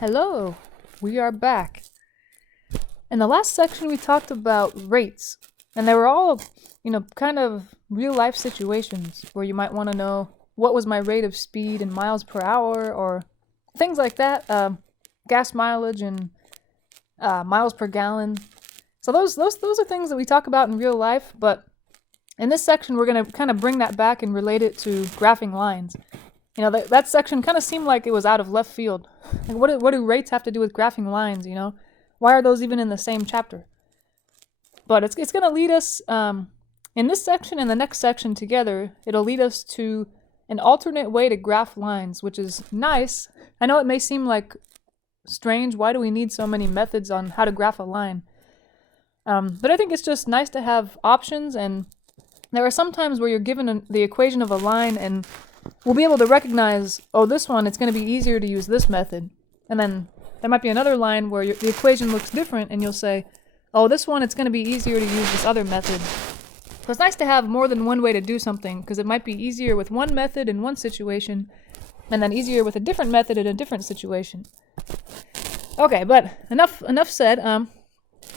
Hello, we are back. In the last section, we talked about rates, and they were all, kind of real life situations where you might want to know what was my rate of speed in miles per hour or things like that, gas mileage and miles per gallon. So those are things that we talk about in real life, but in this section, we're going to kind of bring that back and relate it to graphing lines. That section kind of seemed like it was out of left field. Like, what do rates have to do with graphing lines, Why are those even in the same chapter? But it's going to lead us, in this section and the next section together, it'll lead us to an alternate way to graph lines, which is nice. I know it may seem like strange. Why do we need so many methods on how to graph a line? But I think it's just nice to have options, and there are some times where you're given the equation of a line and we'll be able to recognize, oh, this one, it's going to be easier to use this method. And then there might be another line where the equation looks different and you'll say, oh, this one, it's going to be easier to use this other method. So it's nice to have more than one way to do something because it might be easier with one method in one situation and then easier with a different method in a different situation. Okay, but enough said.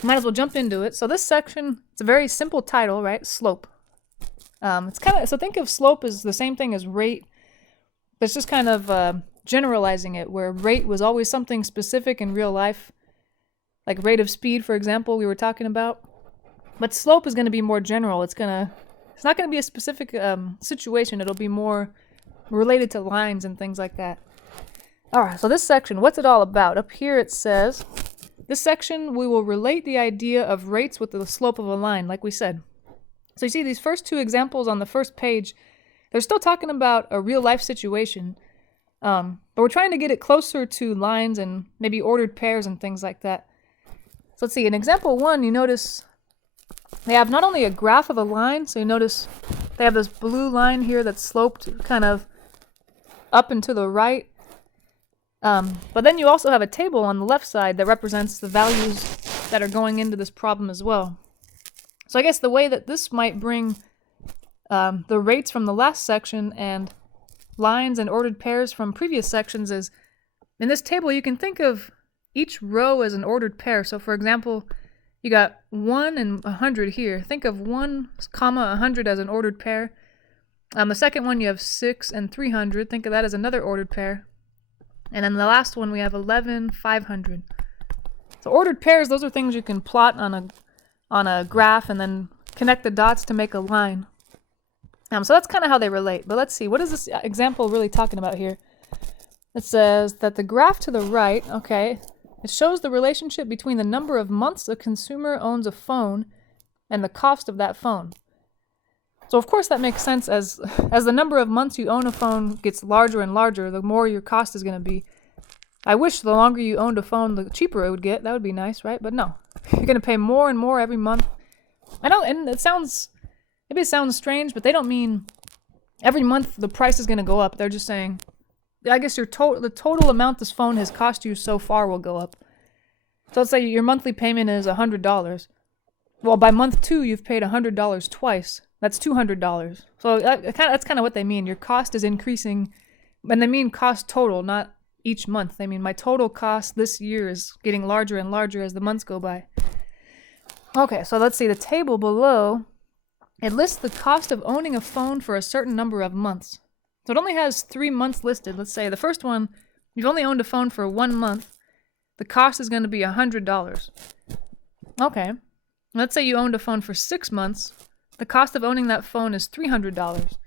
Might as well jump into it. So this section, it's a very simple title, right? Slope. So think of slope as the same thing as rate, but it's just kind of generalizing it, where rate was always something specific in real life, like rate of speed, for example, we were talking about. But slope is going to be more general. It's not going to be a specific situation. It'll be more related to lines and things like that. All right, so this section, what's it all about? Up here it says, this section we will relate the idea of rates with the slope of a line, like we said. So you see these first two examples on the first page, they're still talking about a real life situation, but we're trying to get it closer to lines and maybe ordered pairs and things like that. So let's see, in example 1, you notice they have not only a graph of a line, so you notice they have this blue line here that's sloped kind of up and to the right, but then you also have a table on the left side that represents the values that are going into this problem as well. So I guess the way that this might bring the rates from the last section and lines and ordered pairs from previous sections is, in this table you can think of each row as an ordered pair. So for example, you got 1 and 100 here. Think of 1, 100 as an ordered pair. The second one you have 6 and 300. Think of that as another ordered pair. And then the last one we have 11, 500. So ordered pairs, those are things you can plot on a graph and then connect the dots to make a line. So that's kind of how they relate. But let's see, what is this example really talking about here? It says that the graph to the right, okay, it shows the relationship between the number of months a consumer owns a phone and the cost of that phone. So of course that makes sense. As the number of months you own a phone gets larger and larger, the more your cost is going to be. I wish the longer you owned a phone, the cheaper it would get. That would be nice, right? But no. You're going to pay more and more every month. I know, and maybe it sounds strange, but they don't mean every month the price is going to go up. They're just saying, I guess the total amount this phone has cost you so far will go up. So let's say your monthly payment is $100. Well, by month 2, you've paid $100 twice. That's $200. So that's kind of what they mean. Your cost is increasing, and they mean cost total, not each month. I mean, my total cost this year is getting larger and larger as the months go by. Okay, so let's see, the table below, it lists the cost of owning a phone for a certain number of months. So it only has 3 months listed. Let's say the first one, you've only owned a phone for 1 month. The cost is going to be $100. Okay, let's say you owned a phone for 6 months. The cost of owning that phone is $300.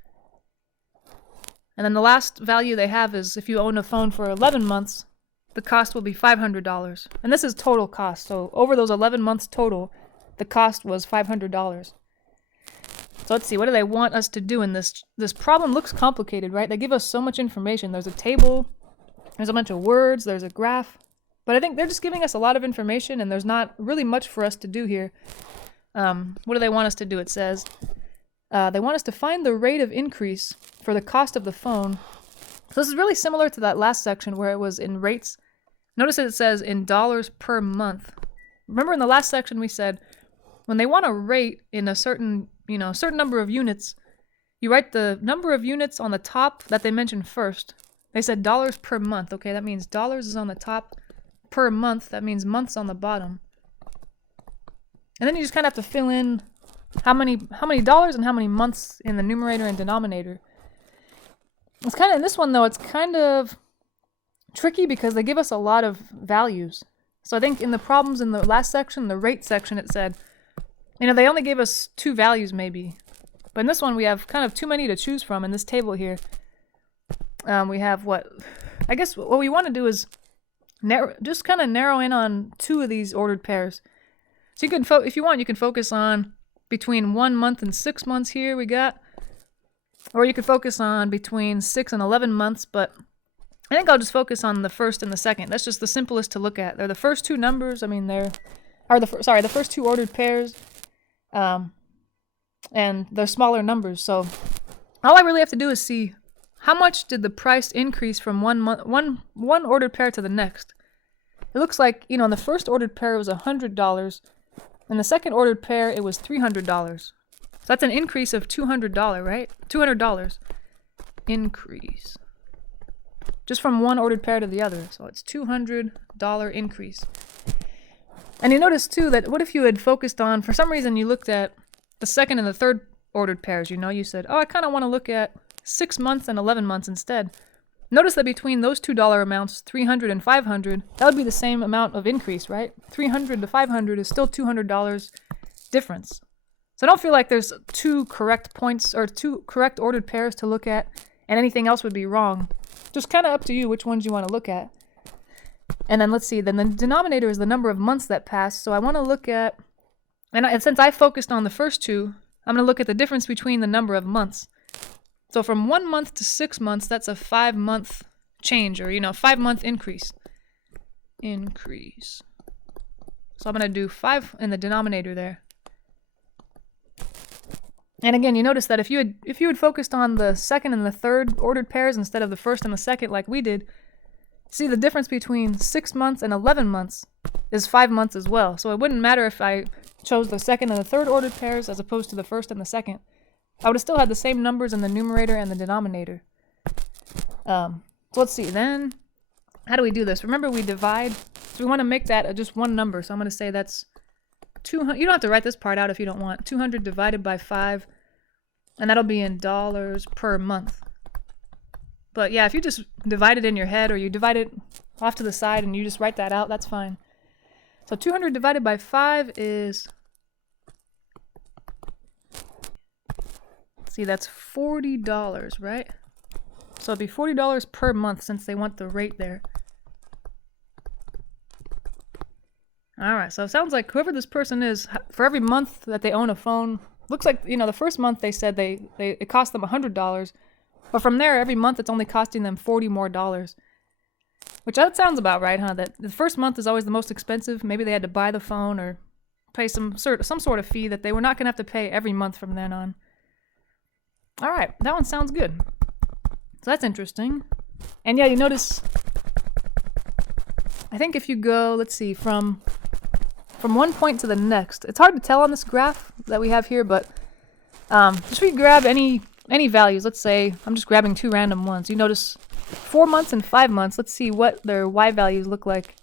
And then the last value they have is if you own a phone for 11 months, the cost will be $500. And this is total cost. So over those 11 months total, the cost was $500. So let's see, what do they want us to do in this? This problem looks complicated, right? They give us so much information. There's a table, there's a bunch of words, there's a graph. But I think they're just giving us a lot of information and there's not really much for us to do here. What do they want us to do? It says, they want us to find the rate of increase for the cost of the phone. So this is really similar to that last section where it was in rates. Notice that it says in dollars per month. Remember in the last section we said when they want a rate in a certain number of units, you write the number of units on the top that they mentioned first. They said dollars per month. Okay, that means dollars is on the top, per month, that means months on the bottom. And then you just kind of have to fill in how many dollars and how many months in the numerator and denominator. It's kind of, in this one though, it's kind of tricky because they give us a lot of values. So I think in the problems in the last section, the rate section, it said, they only gave us 2 values maybe. But in this one, we have kind of too many to choose from in this table here. We have I guess what we want to do is just kind of narrow in on 2 of these ordered pairs. So you can, if you want, you can focus on between 1 month and 6 months here we got. Or you could focus on between 6 and 11 months, but I think I'll just focus on the first and the second. That's just the simplest to look at. They're the first 2 numbers. I mean, the first 2 ordered pairs. And they're smaller numbers. So all I really have to do is see how much did the price increase from one ordered pair to the next. It looks like, in the first ordered pair it was $100. In the second ordered pair it was $300. So that's an increase of $200, right? $200 increase. Just from one ordered pair to the other. So it's $200 increase. And you notice too that what if you had focused on, for some reason you looked at the second and the third ordered pairs, you said, I kind of want to look at 6 months and 11 months instead. Notice that between those $2 amounts, $300 and $500, that would be the same amount of increase, right? $300 to $500 is still $200 difference. So I don't feel like there's 2 correct points or 2 correct ordered pairs to look at, and anything else would be wrong. Just kind of up to you which ones you want to look at. And then let's see, then the denominator is the number of months that passed, so I want to look at, and since I focused on the first 2, I'm going to look at the difference between the number of months. So from 1 month to 6 months, that's a 5-month change, or 5-month increase. Increase. So I'm going to do 5 in the denominator there. And again, you notice that if you had focused on the second and the third ordered pairs instead of the first and the second like we did, see the difference between 6 months and 11 months is 5 months as well. So it wouldn't matter if I chose the second and the third ordered pairs as opposed to the first and the second. I would have still had the same numbers in the numerator and the denominator. So let's see, then, how do we do this? Remember, we divide, so we want to make that just one number. So I'm going to say that's 200, you don't have to write this part out if you don't want. 200 divided by 5, and that'll be in dollars per month. But yeah, if you just divide it in your head or you divide it off to the side and you just write that out, that's fine. So 200 divided by 5 is, see, that's $40, right? So it'd be $40 per month since they want the rate there. Alright, so it sounds like whoever this person is, for every month that they own a phone, looks like, the first month they said it cost them $100, but from there, every month it's only costing them $40 more. Which that sounds about right, huh? That the first month is always the most expensive. Maybe they had to buy the phone or pay some sort of fee that they were not going to have to pay every month from then on. Alright, that one sounds good. So that's interesting. And yeah, you notice, I think if you go, let's see, from one point to the next, it's hard to tell on this graph that we have here, but just we grab any values. Let's say I'm just grabbing 2 random ones. You notice 4 months and 5 months. Let's see what their y values look like.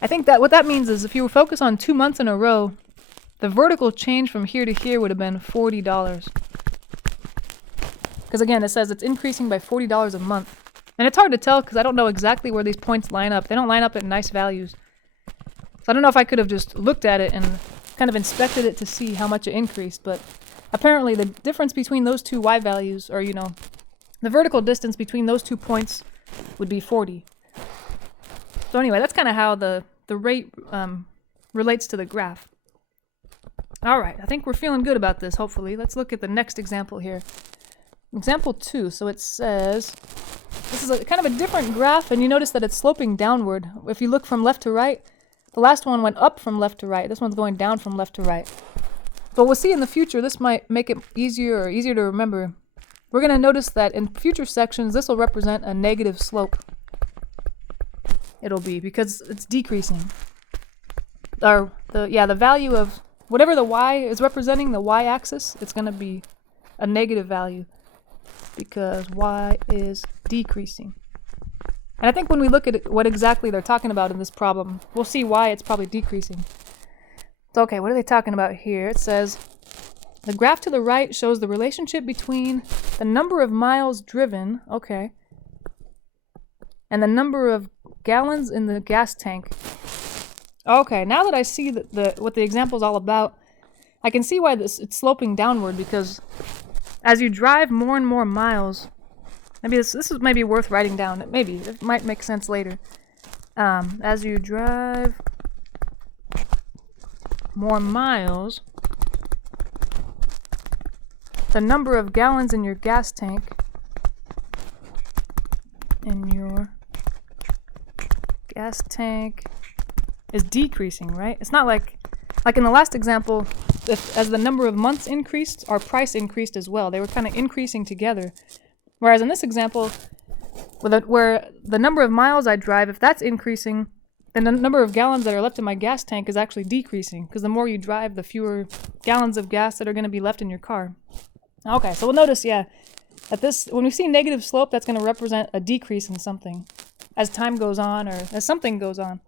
I think that what that means is if you focus on 2 months in a row, the vertical change from here to here would have been $40. Because again, it says it's increasing by $40 a month. And it's hard to tell because I don't know exactly where these points line up. They don't line up at nice values. So I don't know if I could have just looked at it and kind of inspected it to see how much it increased, but apparently the difference between those 2 y values, or the vertical distance between those 2 points would be 40. So anyway, that's kind of how the rate relates to the graph. Alright, I think we're feeling good about this, hopefully. Let's look at the next example here. Example 2, so it says, this is kind of a different graph, and you notice that it's sloping downward. If you look from left to right, the last one went up from left to right. This one's going down from left to right. But we'll see in the future, this might make it easier to remember. We're going to notice that in future sections, this will represent a negative slope. It'll be, because it's decreasing. Or, the value of, whatever the y is representing, the y-axis, it's going to be a negative value. Because y is decreasing. And I think when we look at what exactly they're talking about in this problem, we'll see why it's probably decreasing. So, okay, what are they talking about here? It says, the graph to the right shows the relationship between the number of miles driven, okay, and the number of gallons in the gas tank. Okay, now that I see what the example is all about, I can see why it's sloping downward, because as you drive more and more miles, maybe this is maybe worth writing down. Maybe it might make sense later. As you drive more miles, the number of gallons in your gas tank is decreasing, right? It's not like in the last example, as the number of months increased, our price increased as well. They were kind of increasing together. Whereas in this example, where the number of miles I drive, if that's increasing, then the number of gallons that are left in my gas tank is actually decreasing, because the more you drive, the fewer gallons of gas that are going to be left in your car. Okay, so we'll notice, yeah, that when we see negative slope, that's going to represent a decrease in something as time goes on, or as something goes on.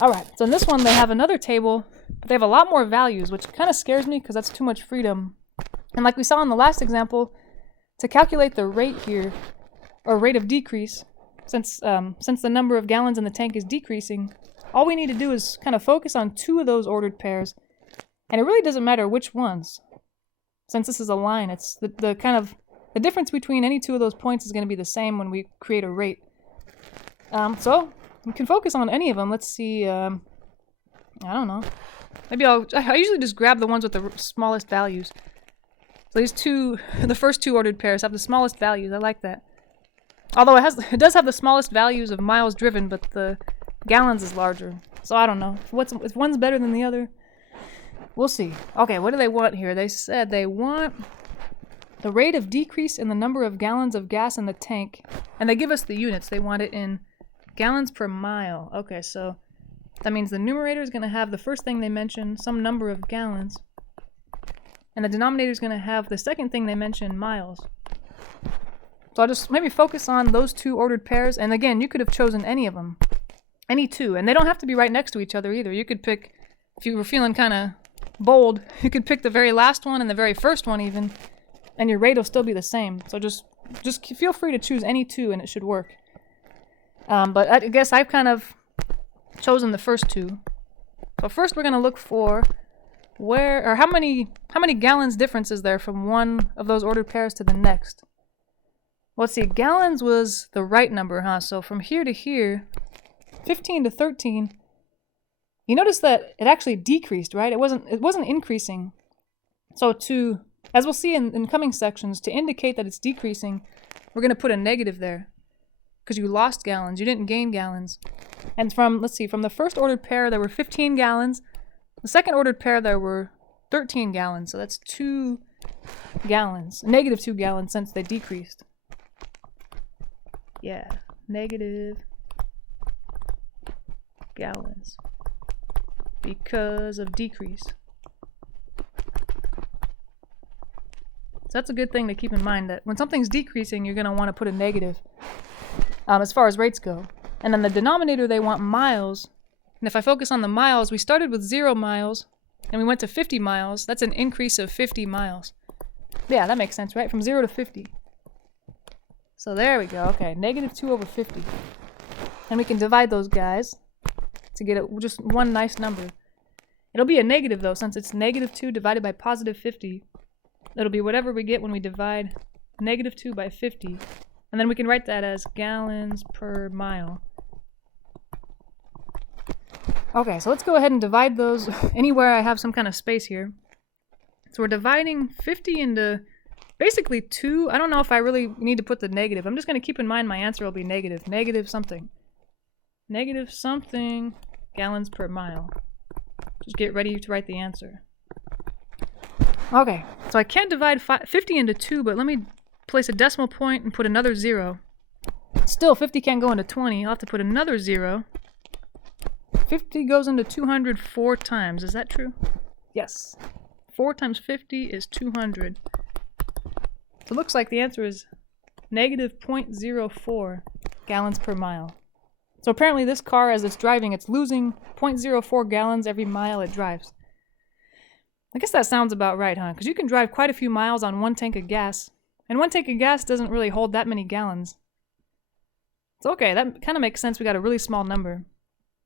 All right, so in this one, they have another table, but they have a lot more values, which kind of scares me because that's too much freedom. And like we saw in the last example, to calculate the rate here, or rate of decrease, since the number of gallons in the tank is decreasing, all we need to do is kind of focus on two of those ordered pairs, and it really doesn't matter which ones. Since this is a line, it's the difference between any two of those points is going to be the same when we create a rate. So we can focus on any of them. Let's see. I don't know. Maybe I usually just grab the ones with the smallest values. So these the first two ordered pairs have the smallest values. I like that. Although it does have the smallest values of miles driven, but the gallons is larger. So I don't know if one's better than the other. We'll see. Okay, what do they want here? They said they want the rate of decrease in the number of gallons of gas in the tank, and they give us the units. They want it in gallons per mile. Okay, so that means the numerator is going to have the first thing they mention, some number of gallons, and the denominator is going to have the second thing they mention, miles. So I'll just maybe focus on those two ordered pairs, and again, you could have chosen any of them, any two, and they don't have to be right next to each other either. You could pick, if you were feeling kind of bold, you could pick the very last one and the very first one even, and your rate will still be the same. So just feel free to choose any two and it should work. But I guess I've kind of chosen the first two. So first we're going to look for how many gallons difference is there from one of those ordered pairs to the next. Well, let's see, gallons was the right number, huh? So from here to here, 15 to 13, you notice that it actually decreased, right? It wasn't increasing. So as we'll see in coming sections, to indicate that it's decreasing, we're going to put a negative there, because you lost gallons, you didn't gain gallons. And from the first ordered pair, there were 15 gallons. The second ordered pair, there were 13 gallons. So that's 2 gallons, negative 2 gallons since they decreased. Yeah, negative gallons because of decrease. So that's a good thing to keep in mind, that when something's decreasing, you're going to want to put a negative as far as rates go. And then the denominator, they want miles. And if I focus on the miles, we started with 0 miles and we went to 50 miles. That's an increase of 50 miles. Yeah, that makes sense, right? From 0 to 50. So there we go. Okay, negative 2 over 50. And we can divide those guys to get just one nice number. It'll be a negative, though, since it's negative 2 divided by positive 50. It'll be whatever we get when we divide negative 2 by 50. And then we can write that as gallons per mile. Okay, so let's go ahead and divide those anywhere I have some kind of space here. So we're dividing 50 into basically 2. I don't know if I really need to put the negative. I'm just going to keep in mind my answer will be negative. Negative something. Negative something gallons per mile. Just get ready to write the answer. Okay, so I can't divide 50 into 2, but let me place a decimal point and put another 0. Still, 50 can't go into 20. I'll have to put another 0. 50 goes into 200 4 times. Is that true? Yes. 4 times 50 is 200. So it looks like the answer is negative 0.04. gallons per mile. So apparently this car, as it's driving, it's losing 0.04 gallons every mile it drives. I guess that sounds about right, huh? Because you can drive quite a few miles on one tank of gas, and one tank of gas doesn't really hold that many gallons. So okay, that kind of makes sense. We got a really small number.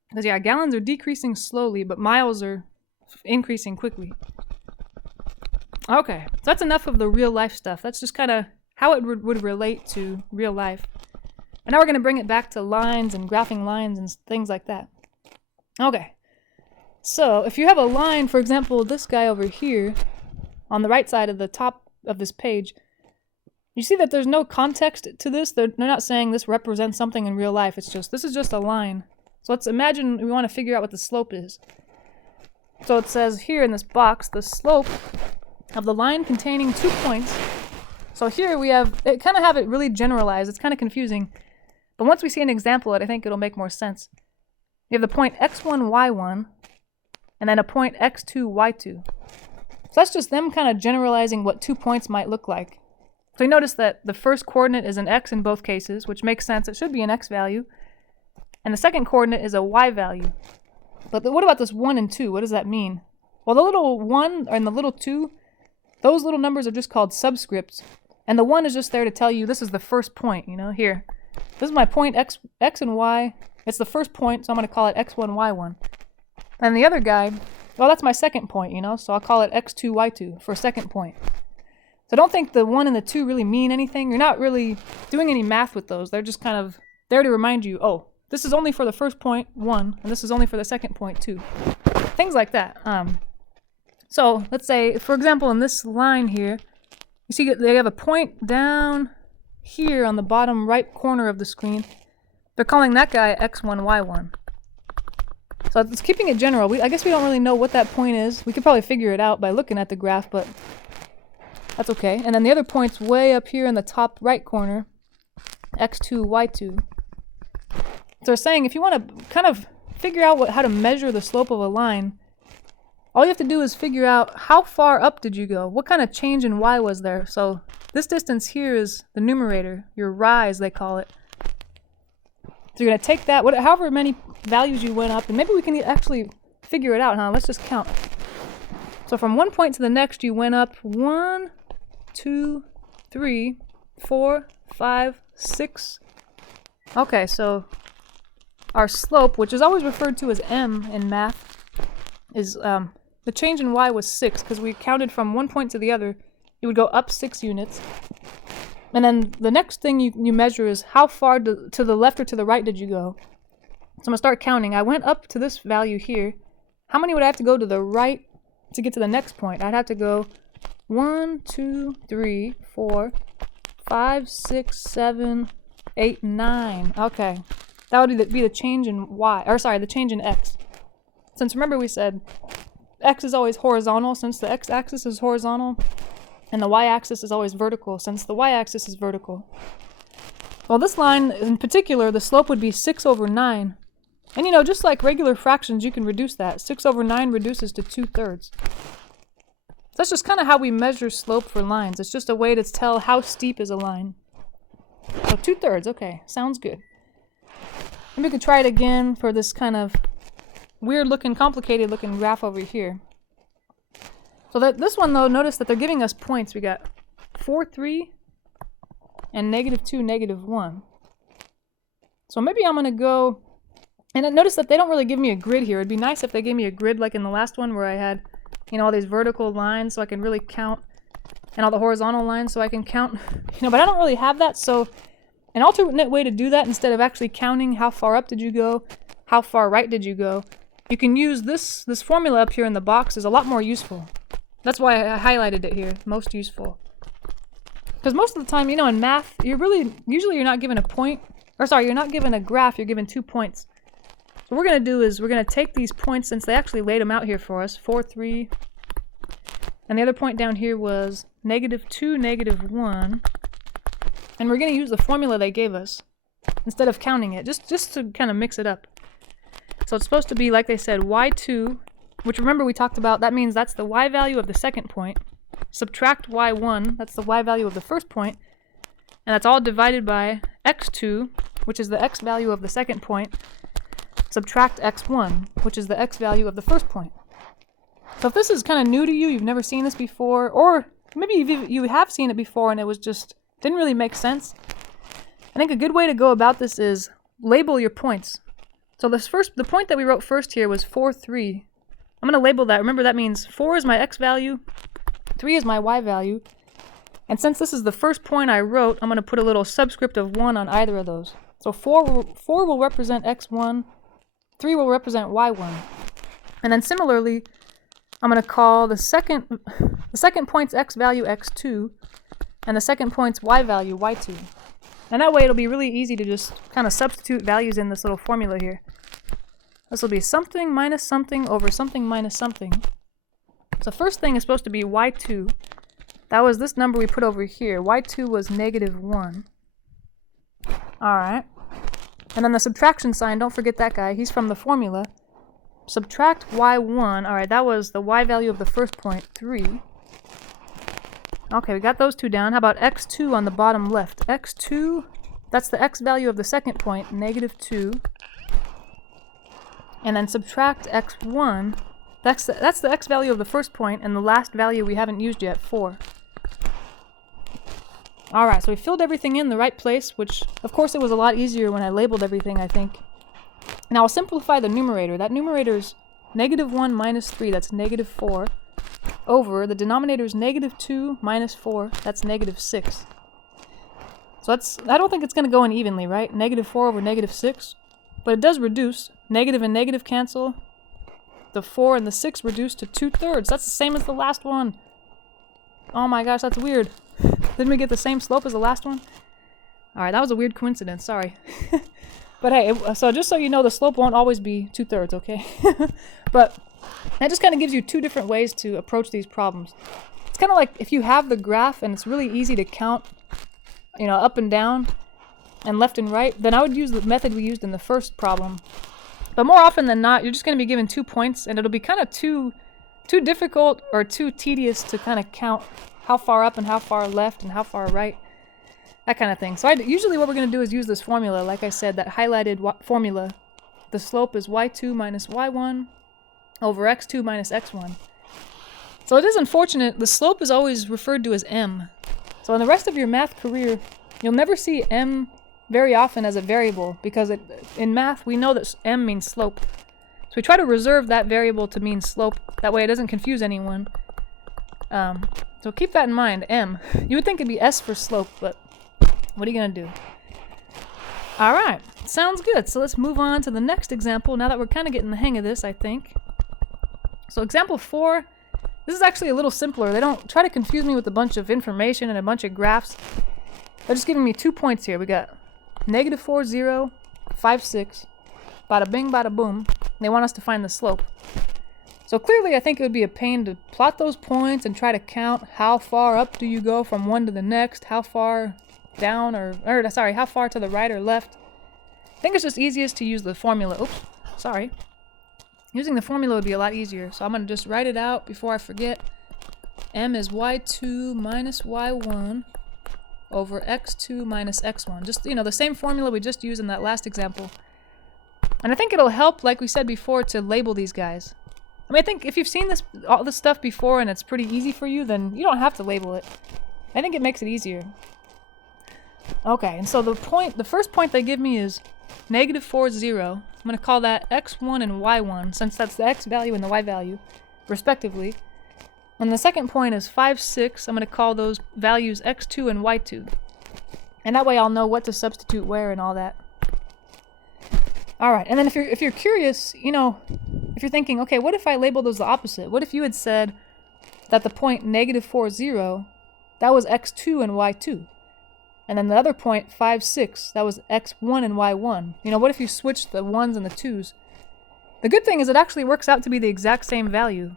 Because yeah, gallons are decreasing slowly, but miles are increasing quickly. Okay, so that's enough of the real life stuff. That's just kind of how it would relate to real life. And now we're going to bring it back to lines and graphing lines and things like that. Okay, so if you have a line, for example, this guy over here, on the right side of the top of this page, you see that there's no context to this. They're not saying this represents something in real life. It's just, this is just a line. So let's imagine we want to figure out what the slope is. So it says here in this box, the slope of the line containing 2 points. So here we have, it kind of have it really generalized. It's kind of confusing. But once we see an example of it, I think it'll make more sense. You have the point x1, y1, and then a point x2, y2. So that's just them kind of generalizing what 2 points might look like. So you notice that the first coordinate is an x in both cases, which makes sense. It should be an x value. And the second coordinate is a y value. But what about this 1 and 2? What does that mean? Well, the little 1 and the little 2, those little numbers are just called subscripts. And the 1 is just there to tell you this is the first point, you know, here. This is my point x and y. It's the first point, so I'm going to call it x1, y1. And the other guy, well, that's my second point, you know, so I'll call it x2, y2 for a second point. So don't think the 1 and the 2 really mean anything. You're not really doing any math with those. They're just kind of there to remind you, oh, this is only for the first point, 1, and this is only for the second point, 2. Things like that. So let's say, for example, in this line here, you see they have a point down here on the bottom right corner of the screen. They're calling that guy x1, y1. So it's keeping it general. I guess we don't really know what that point is. We could probably figure it out by looking at the graph, but that's okay. And then the other point's way up here in the top right corner, x2, y2. So they're saying if you want to kind of figure out how to measure the slope of a line, all you have to do is figure out how far up did you go? What kind of change in y was there? So this distance here is the numerator, your rise they call it. So you're going to take that, however many values you went up, and maybe we can actually figure it out, huh? Let's just count. So from one point to the next, you went up 1, 2, 3, 4, 5, 6. Okay, so our slope, which is always referred to as m in math, is the change in y was 6, because we counted from one point to the other. You would go up 6 units. And then the next thing you measure is how far to the left or to the right did you go. So I'm going to start counting. I went up to this value here. How many would I have to go to the right to get to the next point? I'd have to go 1, 2, 3, 4, 5, 6, 7, 8, 9. Okay. That would be the change in y, or sorry, the change in x. Since remember we said x is always horizontal, since the x-axis is horizontal, and the y-axis is always vertical, since the y-axis is vertical. Well, this line in particular, the slope would be 6 over 9. And you know, just like regular fractions, you can reduce that. 6 over 9 reduces to 2/3. That's just kind of how we measure slope for lines. It's just a way to tell how steep is a line. So 2/3, okay, sounds good. Maybe we could try it again for this kind of weird looking, complicated looking graph over here. So that this one though, notice that they're giving us points. We got 4, 3, and -2, -1. So maybe I'm gonna go, and then notice that they don't really give me a grid here. It'd be nice if they gave me a grid like in the last one where I had, you know, all these vertical lines so I can really count, and all the horizontal lines so I can count, you know, but I don't really have that. So an alternate way to do that, instead of actually counting how far up did you go, how far right did you go, you can use this formula up here in the box. Is a lot more useful. That's why I highlighted it here, most useful. Because most of the time, you know, in math, usually you're not given a point, or sorry, you're not given a graph, you're given 2 points. So what we're going to do is we're going to take these points, since they actually laid them out here for us, 4, 3, and the other point down here was -2, -1, and we're going to use the formula they gave us instead of counting it, just to kind of mix it up. So it's supposed to be, like they said, y2, which remember we talked about, that means that's the y value of the second point, subtract y1, that's the y value of the first point, and that's all divided by x2, which is the x value of the second point, subtract x1, which is the x value of the first point. So if this is kind of new to you, you've never seen this before, or maybe you have seen it before and it was just didn't really make sense, I think a good way to go about this is label your points. So the point that we wrote first here was 4, 3. I'm going to label that. Remember, that means 4 is my x value, 3 is my y value, and since this is the first point I wrote, I'm going to put a little subscript of 1 on either of those. So 4 will represent x1, 3 will represent y1. And then similarly, I'm going to call the second point's x value x2, and the second point's y value y2. And that way it'll be really easy to just kind of substitute values in this little formula here. This will be something minus something over something minus something. So first thing is supposed to be y2. That was this number we put over here. y2 was -1. Alright. And then the subtraction sign, don't forget that guy. He's from the formula. Subtract y1. Alright, that was the y value of the first point, 3. Okay, we got those two down. How about x2 on the bottom left? x2, that's the x value of the second point, -2. And then subtract x1. That's the x value of the first point, and the last value we haven't used yet, 4. Alright, so we filled everything in the right place, which, of course, it was a lot easier when I labeled everything, I think. Now I'll simplify the numerator. That numerator is -1 minus 3, that's -4, over the denominator is -2 minus 4, that's -6. So I don't think it's going to go in evenly, right? -4 over -6. But it does reduce. Negative and negative cancel. The 4 and the 6 reduce to 2/3. That's the same as the last one. Oh my gosh, that's weird. Didn't we get the same slope as the last one? Alright, that was a weird coincidence, sorry. But hey, so just so you know, the slope won't always be 2/3, okay? But that just kind of gives you two different ways to approach these problems. It's kind of like if you have the graph and it's really easy to count, you know, up and down and left and right, then I would use the method we used in the first problem. But more often than not, you're just going to be given 2 points, and it'll be kind of too difficult or too tedious to kind of count how far up and how far left and how far right, that kind of thing. So usually what we're going to do is use this formula, like I said, that highlighted formula. The slope is y2 minus y1 over x2 minus x1. So it is unfortunate, the slope is always referred to as m. So in the rest of your math career, you'll never see m very often as a variable, because in math we know that m means slope. So we try to reserve that variable to mean slope, that way it doesn't confuse anyone. So keep that in mind, m. You would think it'd be s for slope, but what are you going to do? Alright, sounds good. So let's move on to the next example now that we're kind of getting the hang of this, I think. So example 4, this is actually a little simpler. They don't try to confuse me with a bunch of information and a bunch of graphs. They're just giving me 2 points here. We got -4, 0, 5, 6, bada bing, bada boom. They want us to find the slope. So clearly I think it would be a pain to plot those points and try to count how far up do you go from one to the next, how far down how far to the right or left. I think it's just easiest to use the formula. Oops, sorry. Using the formula would be a lot easier, so I'm going to just write it out before I forget. M is y2 minus y1 over x2 minus x1. Just, you know, the same formula we just used in that last example. And I think it'll help, like we said before, to label these guys. I mean, I think if you've seen all this stuff before and it's pretty easy for you, then you don't have to label it. I think it makes it easier. Okay, and so the first point they give me is -4, 0. I'm going to call that x1 and y1, since that's the x value and the y value, respectively. And the second point is 5, 6. I'm going to call those values x2 and y2. And that way I'll know what to substitute where and all that. Alright, and then if you're curious, you know, if you're thinking, okay, what if I label those the opposite? What if you had said that the point -4, 0, that was x2 and y2? And then the other point, 5, 6, that was x1 and y1. You know, what if you switched the 1s and the 2s? The good thing is it actually works out to be the exact same value.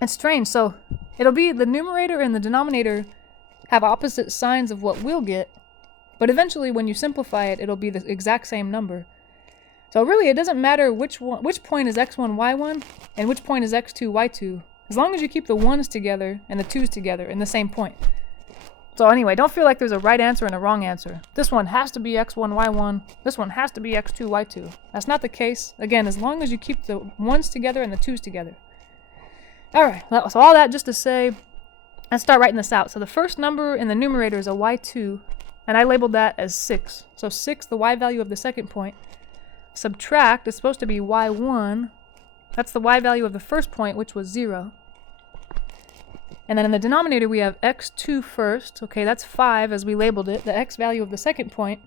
It's strange, so it'll be the numerator and the denominator have opposite signs of what we'll get, but eventually when you simplify it, it'll be the exact same number. So really, it doesn't matter which point is x1, y1, and which point is x2, y2, as long as you keep the 1s together and the 2s together in the same point. So anyway, don't feel like there's a right answer and a wrong answer. This one has to be x1, y1. This one has to be x2, y2. That's not the case. Again, as long as you keep the 1's together and the 2's together. Alright, so all that just to say, let's start writing this out. So the first number in the numerator is a y2, and I labeled that as 6. So 6, the y value of the second point. Subtract is supposed to be y1. That's the y value of the first point, which was 0. And then in the denominator, we have x2 first. Okay, that's 5 as we labeled it. The x value of the second point.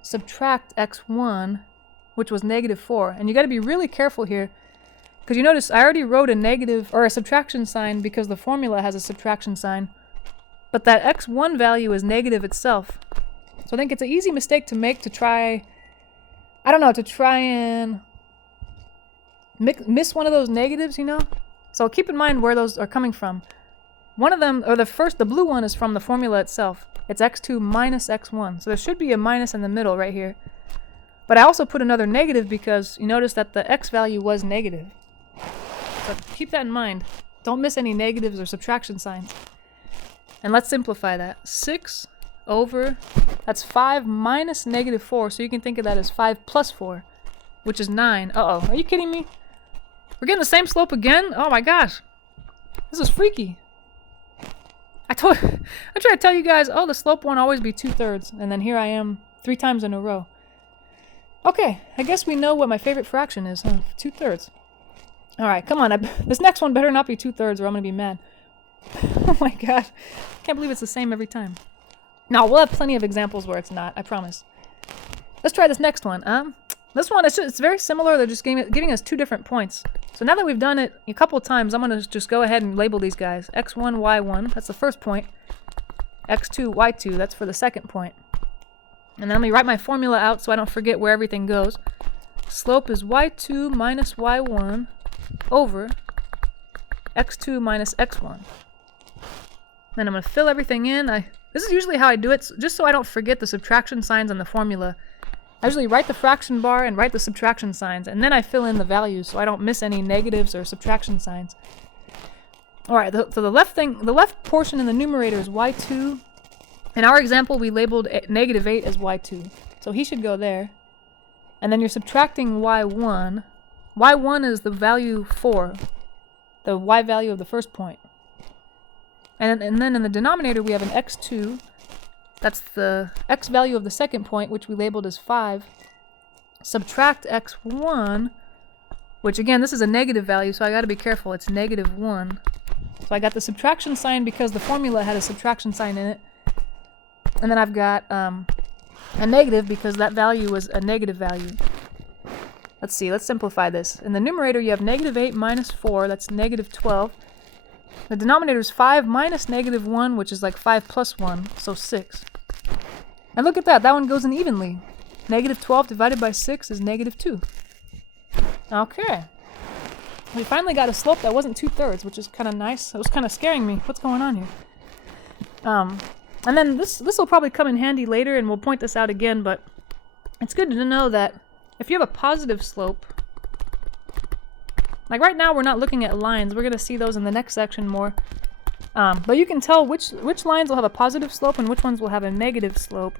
Subtract x1, which was negative 4. And you got to be really careful here, because you notice I already wrote a negative or a subtraction sign because the formula has a subtraction sign. But that x1 value is negative itself. So I think it's an easy mistake to make to try, I don't know, to try and miss one of those negatives, you know? So keep in mind where those are coming from. One of them, or the blue one, is from the formula itself. It's x2 minus x1. So there should be a minus in the middle right here. But I also put another negative because you notice that the x value was negative. So keep that in mind. Don't miss any negatives or subtraction signs. And let's simplify that. 6 over, that's 5 minus negative 4. So you can think of that as 5 plus 4, which is 9. Uh-oh, are you kidding me? We're getting the same slope again? Oh my gosh. This is freaky. I tried to tell you guys, oh, the slope won't always be 2/3, and then here I am 3 times in a row. Okay, I guess we know what my favorite fraction is, huh? 2/3. Alright, come on, this next one better not be 2/3 or I'm gonna be mad. Oh my god, can't believe it's the same every time. Now, we'll have plenty of examples where it's not, I promise. Let's try this next one. This one, it's very similar, they're just giving us 2 different points. So now that we've done it a couple of times, I'm going to just go ahead and label these guys. x1, y1, that's the first point. x2, y2, that's for the second point. And then let me write my formula out so I don't forget where everything goes. Slope is y2 minus y1 over x2 minus x1. Then I'm going to fill everything in. This is usually how I do it, just so I don't forget the subtraction signs on the formula. I usually write the fraction bar and write the subtraction signs, and then I fill in the values so I don't miss any negatives or subtraction signs. Alright, so the left portion in the numerator is y2. In our example, we labeled negative 8 as y2. So he should go there. And then you're subtracting y1. y1 is the value 4, the y value of the first point. And then in the denominator, we have an x2. That's the x value of the second point, which we labeled as 5. Subtract x1, which again, this is a negative value, so I got to be careful. It's negative 1. So I got the subtraction sign because the formula had a subtraction sign in it. And then I've got a negative because that value was a negative value. Let's see, let's simplify this. In the numerator, you have negative 8 minus 4, that's negative 12. The denominator is 5 minus negative 1, which is like 5 plus 1, so 6. And look at that one goes in evenly. Negative 12 divided by 6 is negative 2. Okay. We finally got a slope that wasn't 2/3, which is kind of nice. It was kind of scaring me. What's going on here? And then this will probably come in handy later, and we'll point this out again, but it's good to know that if you have a positive slope, like right now we're not looking at lines, we're going to see those in the next section more. But you can tell which lines will have a positive slope and which ones will have a negative slope.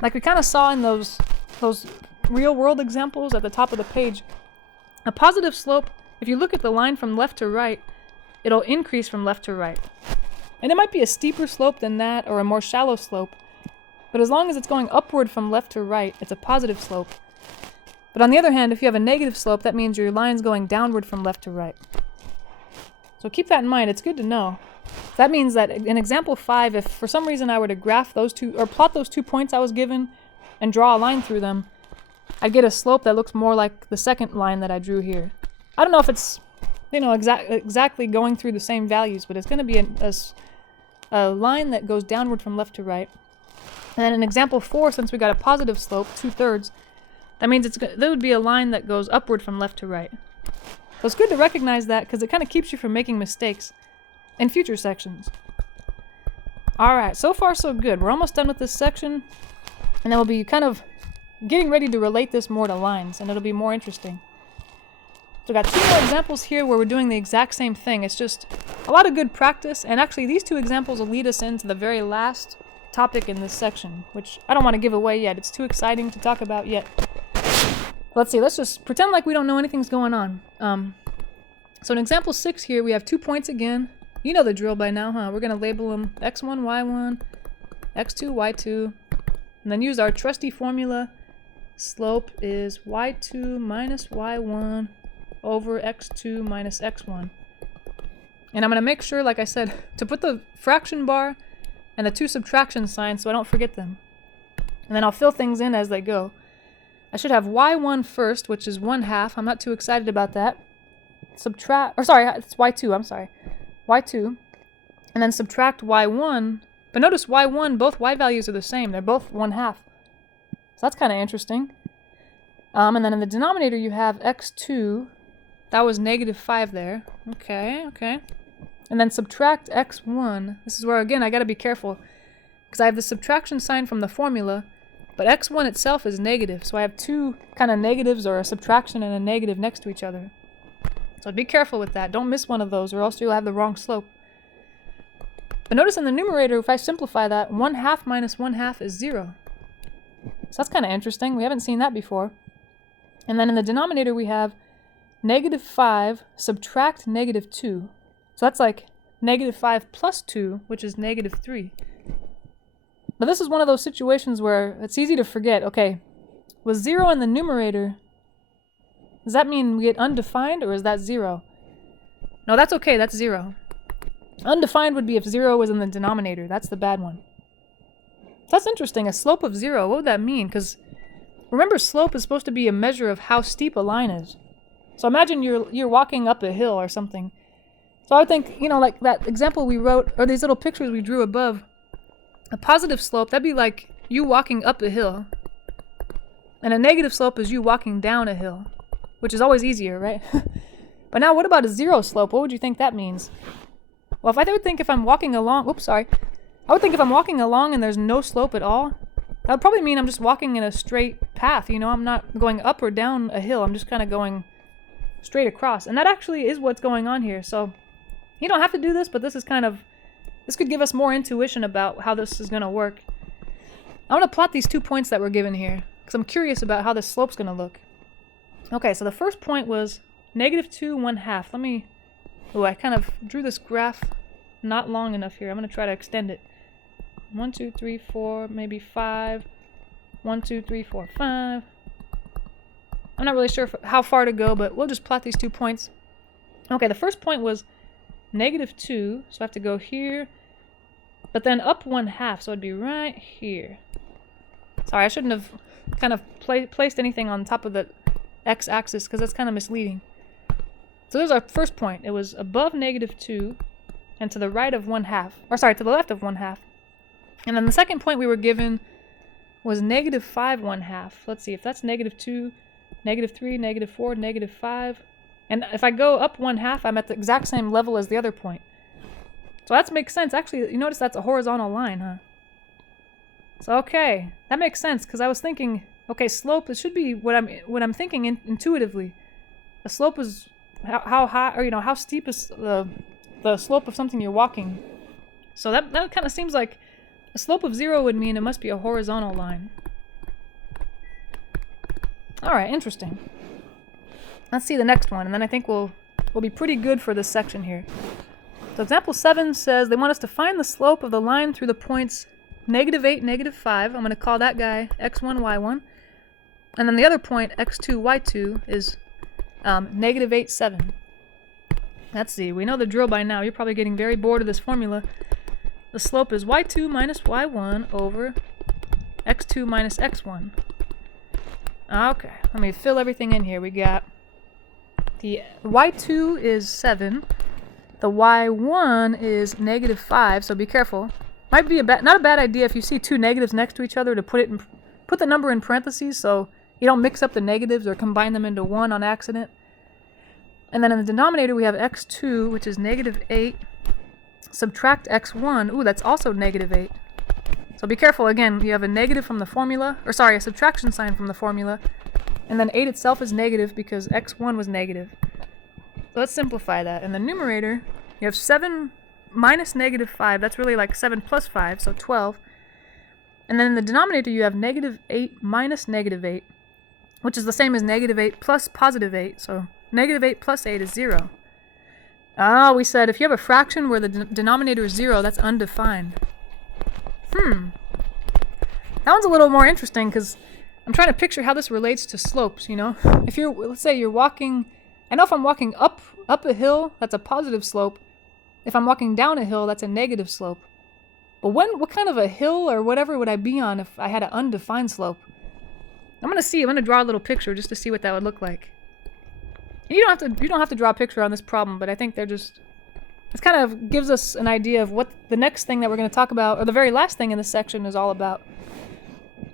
Like we kind of saw in those real world examples at the top of the page. A positive slope, if you look at the line from left to right, it'll increase from left to right. And it might be a steeper slope than that or a more shallow slope. But as long as it's going upward from left to right, it's a positive slope. But on the other hand, if you have a negative slope, that means your line's going downward from left to right. So keep that in mind, it's good to know. That means that in example 5, if for some reason I were to graph those two, or plot those 2 points I was given, and draw a line through them, I'd get a slope that looks more like the second line that I drew here. I don't know if it's, exactly going through the same values, but it's going to be a line that goes downward from left to right. And then in example 4, since we got a positive slope, 2/3, that means there would be a line that goes upward from left to right. So it's good to recognize that because it kind of keeps you from making mistakes in future sections. Alright, so far so good. We're almost done with this section, and then we'll be kind of getting ready to relate this more to lines, and it'll be more interesting. So I got 2 more examples here where we're doing the exact same thing. It's just a lot of good practice, and actually these 2 examples will lead us into the very last topic in this section, which I don't want to give away yet. It's too exciting to talk about yet. Let's see, let's just pretend like we don't know anything's going on. So in example 6 here, we have 2 points again. You know the drill by now, huh? We're going to label them x1, y1, x2, y2, and then use our trusty formula. Slope is y2 minus y1 over x2 minus x1. And I'm going to make sure, like I said, to put the fraction bar and the 2 subtraction signs so I don't forget them. And then I'll fill things in as they go. I should have y1 first, which is 1/2. I'm not too excited about that. Subtract, or sorry, it's y2, I'm sorry. y2, and then subtract y1. But notice y1, both y values are the same. They're both 1/2. So that's kind of interesting. And then in the denominator you have x2. That was -5 there. Okay. And then subtract x1. This is where, again, I got to be careful, because I have the subtraction sign from the formula, but x1 itself is negative. So I have 2 kind of negatives, or a subtraction and a negative, next to each other. So be careful with that. Don't miss one of those, or else you'll have the wrong slope. But notice in the numerator, if I simplify that, 1/2 minus 1/2 is 0. So that's kind of interesting. We haven't seen that before. And then in the denominator, we have -5 subtract -2. So that's like -5 plus 2, which is -3. But this is one of those situations where it's easy to forget. Okay, with 0 in the numerator, does that mean we get undefined, or is that 0? No, that's okay, that's 0. Undefined would be if 0 was in the denominator. That's the bad one. That's interesting, a slope of 0. What would that mean? Because remember, slope is supposed to be a measure of how steep a line is. So imagine you're walking up a hill or something. So I would think, like that example we wrote, or these little pictures we drew above, a positive slope, that'd be like you walking up a hill. And a negative slope is you walking down a hill, which is always easier, right? But now what about a 0 slope? What would you think that means? Well, I would think if I'm walking along, I would think if I'm walking along and there's no slope at all, that would probably mean I'm just walking in a straight path, I'm not going up or down a hill, I'm just kind of going straight across. And that actually is what's going on here. So you don't have to do this, but this could give us more intuition about how this is going to work. I want to plot these 2 points that were given here, because I'm curious about how this slope's going to look. Okay, so the first point was -2 1/2. I kind of drew this graph not long enough here. I'm going to try to extend it. 1, 2, 3, 4, maybe 5. 1, 2, 3, 4, 5. I'm not really sure how far to go, but we'll just plot these 2 points. Okay, the first point was -2, so I have to go here, but then up 1/2, so it'd be right here. Sorry, I shouldn't have kind of placed anything on top of the x-axis, because that's kind of misleading. So there's our first point. It was above -2 and to the right of 1/2, or sorry, to the left of 1/2. And then the second point we were given was -5 1/2. Let's see, if that's -2, -3, -4, -5. And if I go up 1/2, I'm at the exact same level as the other point. So that makes sense. Actually, you notice that's a horizontal line, huh? So okay, that makes sense, because I was thinking, okay, slope, it should be what I'm thinking intuitively. A slope is how high, or how steep is the slope of something you're walking. So that kind of seems like a slope of 0 would mean it must be a horizontal line. All right, interesting. Let's see the next one, and then I think we'll be pretty good for this section here. So example 7 says they want us to find the slope of the line through the points -8, -5. I'm going to call that guy x1, y1. And then the other point, x2, y2, is -8, 7. Let's see, we know the drill by now. You're probably getting very bored of this formula. The slope is y2 minus y1 over x2 minus x1. Okay, let me fill everything in here. We got the y2 is 7. The y1 is -5, so be careful. Might be not a bad idea if you see 2 negatives next to each other to put the number in parentheses so you don't mix up the negatives or combine them into 1 on accident. And then in the denominator we have x2, which is -8. Subtract x1. Ooh, that's also -8. So be careful, again, you have a negative from the formula, or sorry, a subtraction sign from the formula, and then 8 itself is negative because x1 was negative. So let's simplify that. In the numerator, you have 7 minus negative 5. That's really like 7 plus 5, so 12. And then in the denominator, you have negative 8 minus negative 8, which is the same as negative 8 plus positive 8. So negative 8 plus 8 is 0. Ah, we said if you have a fraction where the denominator is 0, that's undefined. That one's a little more interesting because I'm trying to picture how this relates to slopes, you know? If you're, let's say you're walking, I know if I'm walking up a hill, that's a positive slope. If I'm walking down a hill, that's a negative slope. But what kind of a hill or whatever would I be on if I had an undefined slope? I'm gonna draw a little picture just to see what that would look like. And you don't have to draw a picture on this problem, but I think this kind of gives us an idea of what the next thing that we're gonna talk about, or the very last thing in this section is all about.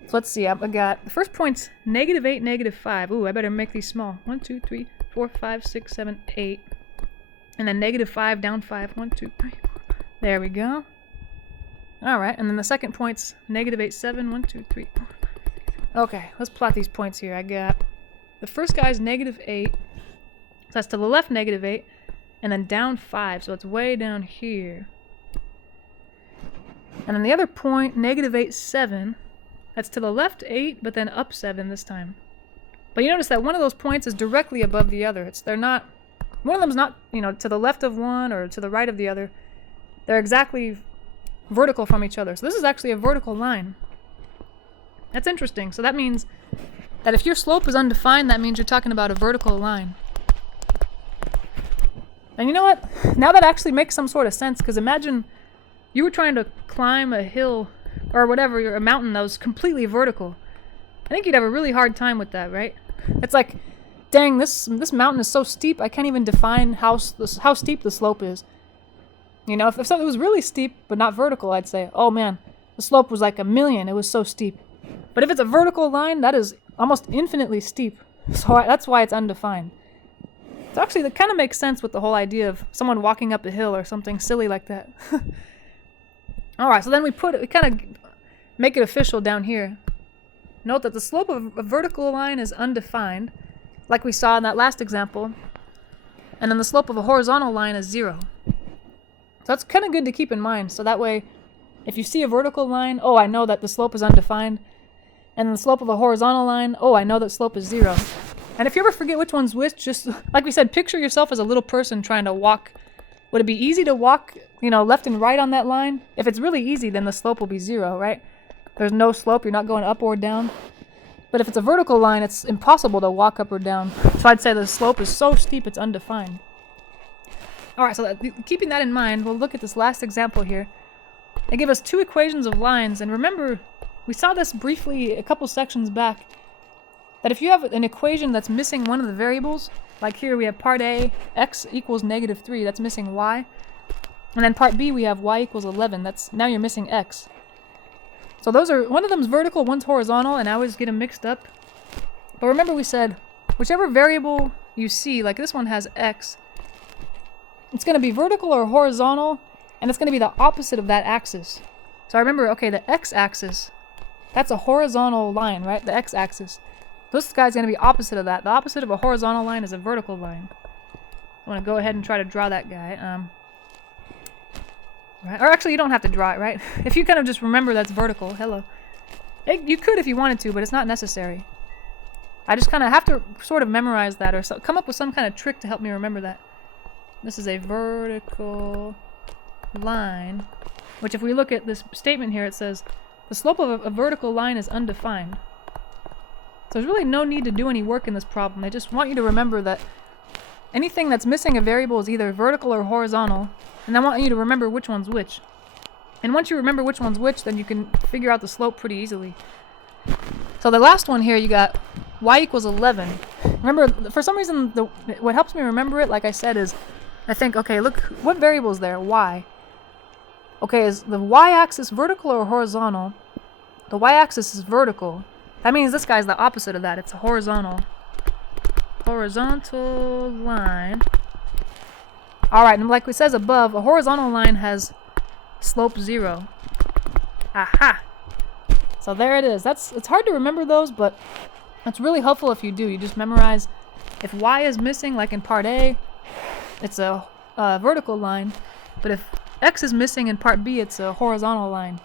So let's see, I got, the first point's negative 8, negative 5. Ooh, I better make these small. 1, 2, 3, 4, 5, 6, 7, 8. And then negative 5, down 5. 1, 2, 3, 4. There we go. Alright, and then the second point's negative 8, 7. 1, 2, 3, 4. Okay, let's plot these points here. I got, the first guy's negative 8. So that's to the left, negative 8. And then down 5, so it's way down here. And then the other point, negative 8, 7. That's to the left 8, but then up 7 this time. But you notice that one of those points is directly above the other. One of them's not, to the left of one or to the right of the other. They're exactly vertical from each other. So this is actually a vertical line. That's interesting. So that means that if your slope is undefined, that means you're talking about a vertical line. And you know what? Now that actually makes some sort of sense, because imagine you were trying to climb a hill or whatever, a mountain that was completely vertical. I think you'd have a really hard time with that, right? It's like, dang, this mountain is so steep, I can't even define how steep the slope is. You know, if something was really steep but not vertical, I'd say, oh man, the slope was like 1,000,000, it was so steep. But if it's a vertical line, that is almost infinitely steep. So that's why it's undefined. So actually, that kind of makes sense with the whole idea of someone walking up a hill or something silly like that. Alright, so then we kind of make it official down here. Note that the slope of a vertical line is undefined, like we saw in that last example. And then the slope of a horizontal line is 0. So that's kind of good to keep in mind. So that way, if you see a vertical line, oh, I know that the slope is undefined. And the slope of a horizontal line, oh, I know that slope is 0. And if you ever forget which one's which, just, like we said, picture yourself as a little person trying to walk. Would it be easy to walk, left and right on that line? If it's really easy, then the slope will be 0, right? There's no slope, you're not going up or down. But if it's a vertical line, it's impossible to walk up or down. So I'd say the slope is so steep it's undefined. Alright, so keeping that in mind, we'll look at this last example here. They give us 2 equations of lines, and remember, we saw this briefly a couple sections back, that if you have an equation that's missing one of the variables, like here we have part A, x equals negative 3, that's missing y. And then part B we have y equals 11, now you're missing x. So one of them's vertical, one's horizontal, and I always get them mixed up. But remember we said, whichever variable you see, like this one has x, it's going to be vertical or horizontal, and it's going to be the opposite of that axis. So I remember, okay, the x-axis, that's a horizontal line, right? The x-axis. This guy's going to be opposite of that. The opposite of a horizontal line is a vertical line. I'm going to go ahead and try to draw that guy. Right. Or actually, you don't have to draw it, right? If you kind of just remember that's vertical, hello. You could if you wanted to, but it's not necessary. I just kind of have to sort of memorize that or come up with some kind of trick to help me remember that. This is a vertical line, which if we look at this statement here, it says the slope of a vertical line is undefined. So there's really no need to do any work in this problem. They just want you to remember that anything that's missing a variable is either vertical or horizontal, and I want you to remember which one's which. And once you remember which one's which, then you can figure out the slope pretty easily. So the last one here, you got y equals 11. Remember, for some reason, what helps me remember it, like I said, is I think, okay, look, what variable is there? Y. Okay, is the y-axis vertical or horizontal? The y-axis is vertical. That means this guy's the opposite of that. It's a horizontal line. Alright, and like it says above, a horizontal line has slope 0. Aha! So there it is. It's hard to remember those, but it's really helpful if you do. You just memorize if y is missing, like in part A, it's a vertical line, but if x is missing in part B, it's a horizontal line.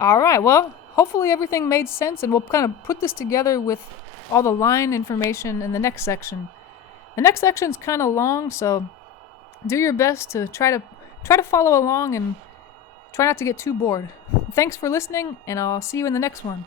Alright, well, hopefully everything made sense, and we'll kind of put this together with all the line information in the next section. The next section's kind of long, so do your best to try to follow along and try not to get too bored. Thanks for listening, and I'll see you in the next one.